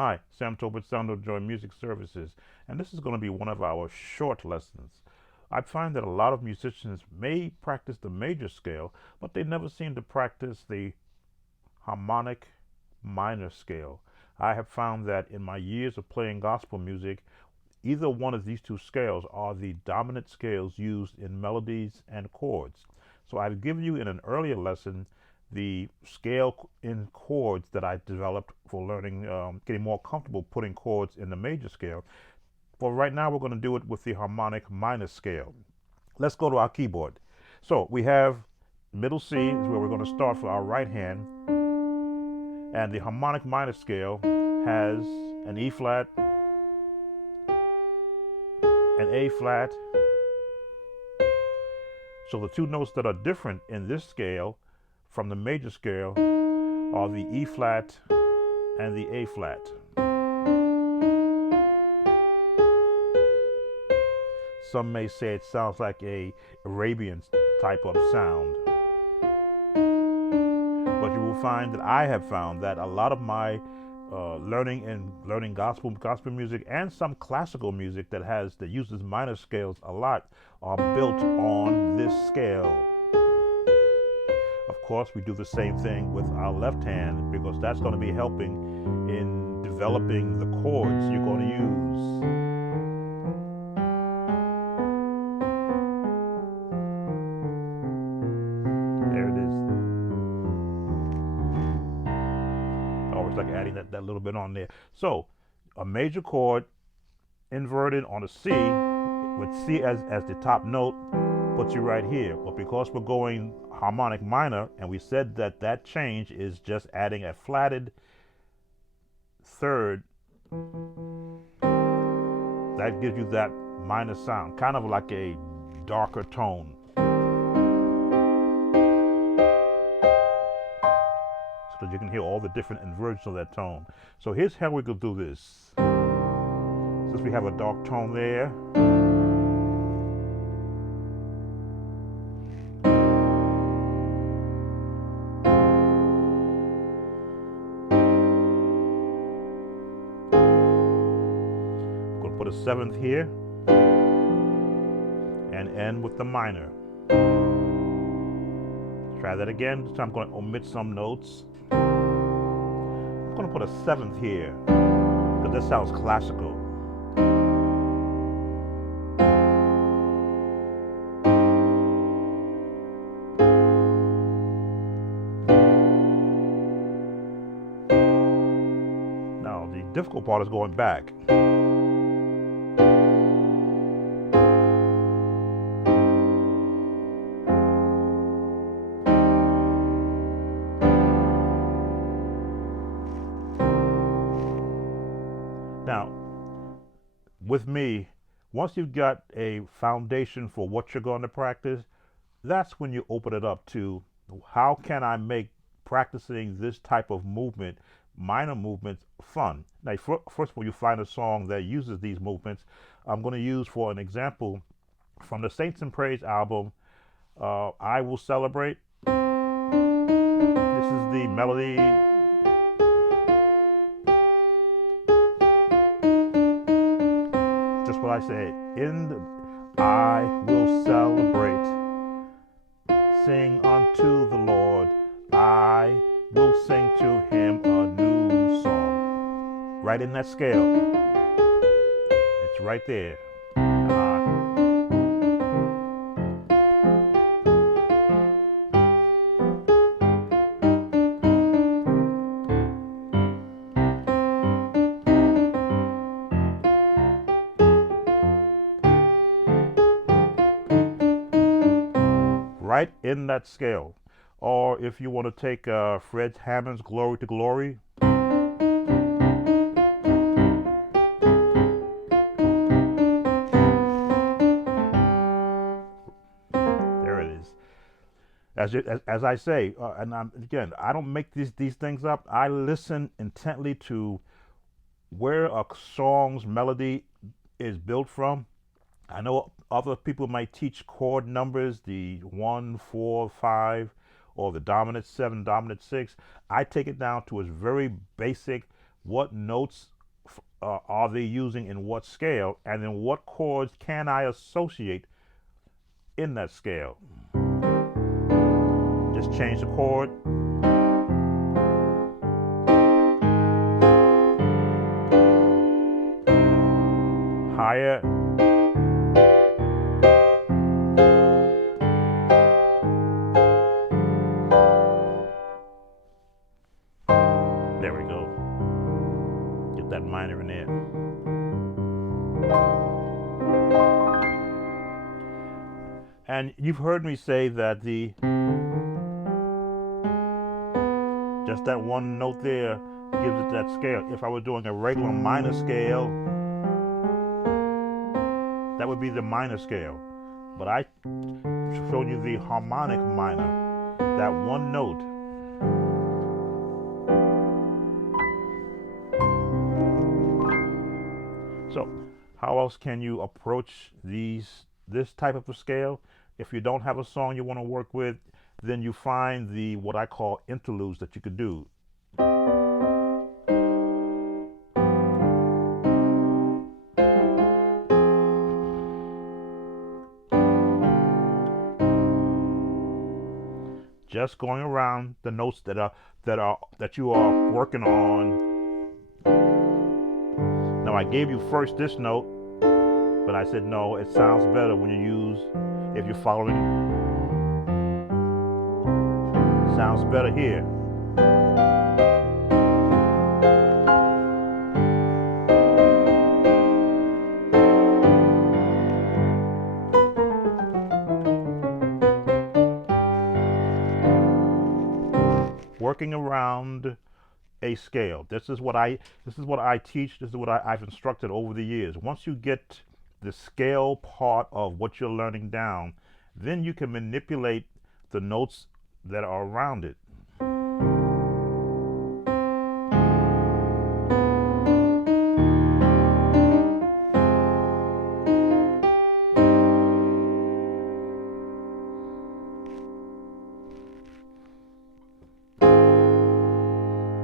Hi, Sam Tobit, Sound of Joy Music Services, and this is going to be one of our short lessons. I find that a lot of musicians may practice the major scale, but they never seem to practice the harmonic minor scale. I have found that in my years of playing gospel music, either one of these two scales are the dominant scales used in melodies and chords. So I've given you in an earlier lesson the scale in chords that I developed for learning, getting more comfortable putting chords in the major scale. For right now, we're going to do it with the harmonic minor scale. Let's go to our keyboard. So we have middle C is where we're going to start for our right hand, and the harmonic minor scale has an E flat, an A flat. So the two notes that are different in this scale from the major scale are the E flat and the A flat. Some may say it sounds like a Arabian type of sound. But you will find that I have found that a lot of my learning gospel music and some classical music that uses minor scales a lot are built on this scale. Of course, we do the same thing with our left hand because that's going to be helping in developing the chords you're going to use. There it is. I always like adding that little bit on there. So a major chord inverted on a C with C as the top note puts you right here. But because we're going harmonic minor, and we said that that change is just adding a flatted third, that gives you that minor sound, kind of like a darker tone. So that you can hear all the different inversions of that tone. So here's how we could do this. Since we have a dark tone there, put a seventh here and end with the minor. Try that again. This time I'm going to omit some notes. I'm going to put a seventh here because that sounds classical. Now the difficult part is going back. Now, with me, once you've got a foundation for what you're going to practice, that's when you open it up to how can I make practicing this type of movement, minor movements, fun. Now, first of all, you find a song that uses these movements. I'm going to use for an example from the Saints in Praise album, I Will Celebrate. This is the melody. Just what I said. I will celebrate, sing unto the Lord. I will sing to him a new song. Right in that scale. It's right there. Right in that scale. Or if you want to take Fred Hammond's Glory to Glory. There it is. As I say, and again, I don't make these things up. I listen intently to where a song's melody is built from. I know other people might teach chord numbers, the 1, 4, 5, or the dominant 7, dominant 6. I take it down to its very basic, what notes are they using in what scale, and then what chords can I associate in that scale. Just change the chord. Higher. There we go. Get that minor in there. And you've heard me say that just that one note there gives it that scale. If I were doing a regular minor scale, that would be the minor scale. But I showed you the harmonic minor, that one note. So how else can you approach this type of a scale? If you don't have a song you want to work with, then you find the what I call interludes that you could do. Just going around the notes that you are working on. Now I gave you first this note, but I said no, it sounds better when if you're following. It sounds better here. Working around a scale. This is what I teach. This is what I've instructed over the years. Once you get the scale part of what you're learning down, then you can manipulate the notes that are around it.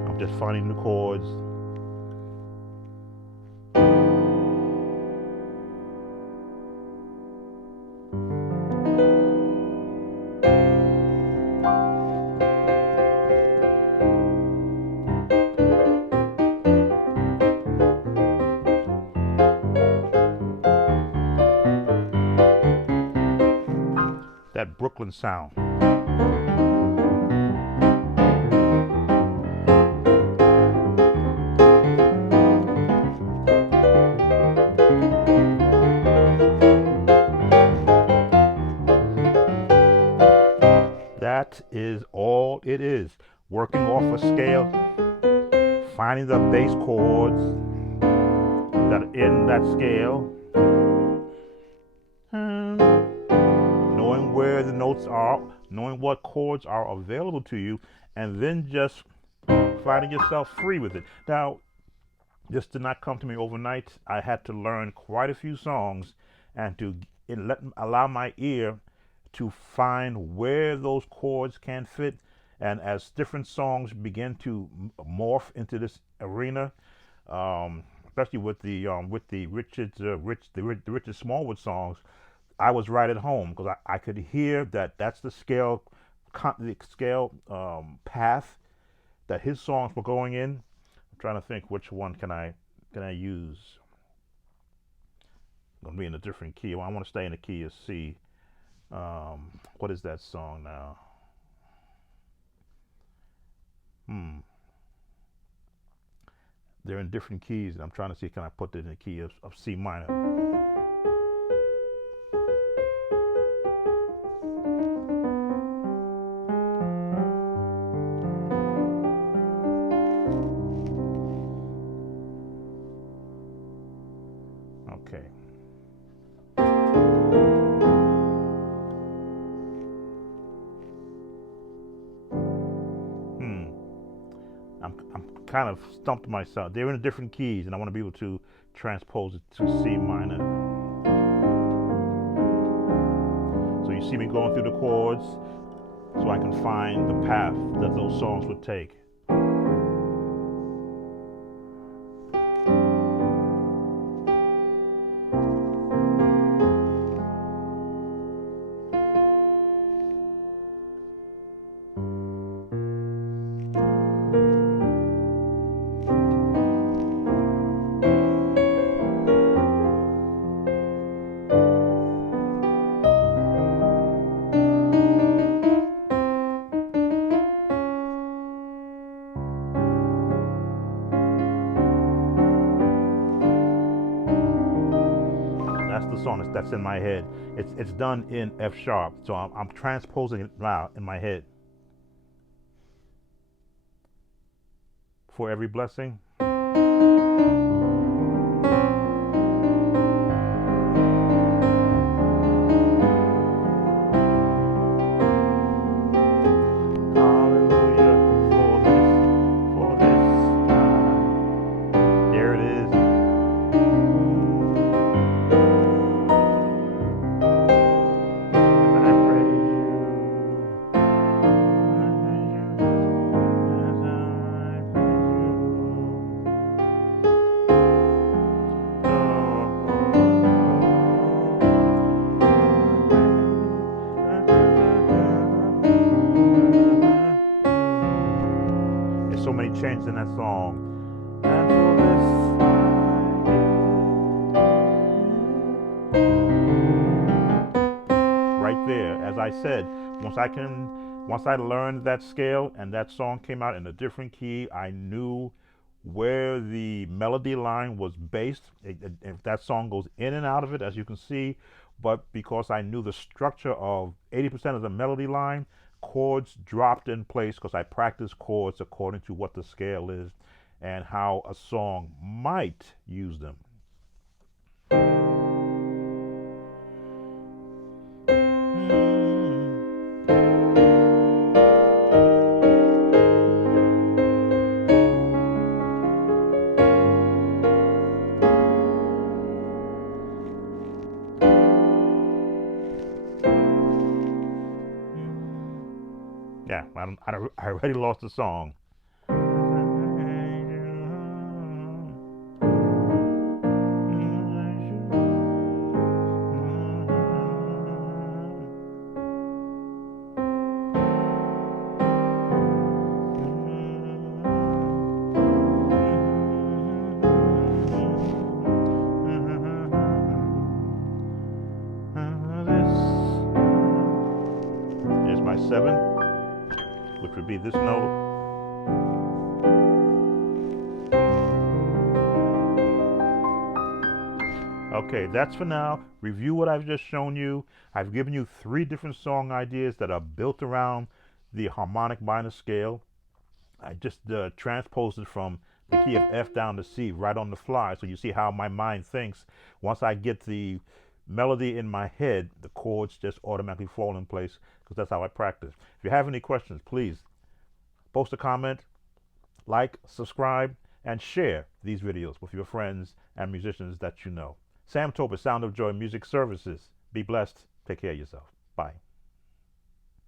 I'm just finding the chords. That Brooklyn sound. That is all it is. Working off a scale, finding the bass chords that are in that scale, knowing where the notes are, knowing what chords are available to you, and then just finding yourself free with it. Now, this did not come to me overnight. I had to learn quite a few songs and allow my ear to find where those chords can fit. And as different songs begin to morph into this arena, especially with the Richard Smallwood songs, I was right at home because I could hear that's the scale path that his songs were going in. I'm trying to think which one can I use. I'm gonna be in a different key. Well, I want to stay in the key of C. What is that song now? They're in different keys, and I'm trying to see, can I put it in the key of C minor? Okay. I'm kind of stumped myself. They're in different keys, and I want to be able to transpose it to C minor. So you see me going through the chords so I can find the path that those songs would take. song that's in my head. It's done in F sharp, so I'm transposing it now in my head. For every blessing. So many changes in that song. And for this, right there, as I said, once I learned that scale and that song came out in a different key, I knew where the melody line was based. If that song goes in and out of it, as you can see, but because I knew the structure of 80% of the melody line, chords dropped in place because I practiced chords according to what the scale is and how a song might use them. Yeah, I already lost the song. There's my 7, which would be this note. Okay, that's for now. Review what I've just shown you. I've given you 3 different song ideas that are built around the harmonic minor scale. I just transposed it from the key of F down to C right on the fly, so you see how my mind thinks. Once I get the melody in my head, the chords just automatically fall in place, because that's how I practice. If you have any questions, please post a comment, like, subscribe, and share these videos with your friends and musicians that you know. Sam Topper, Sound of Joy Music Services. Be blessed. Take care of yourself. Bye.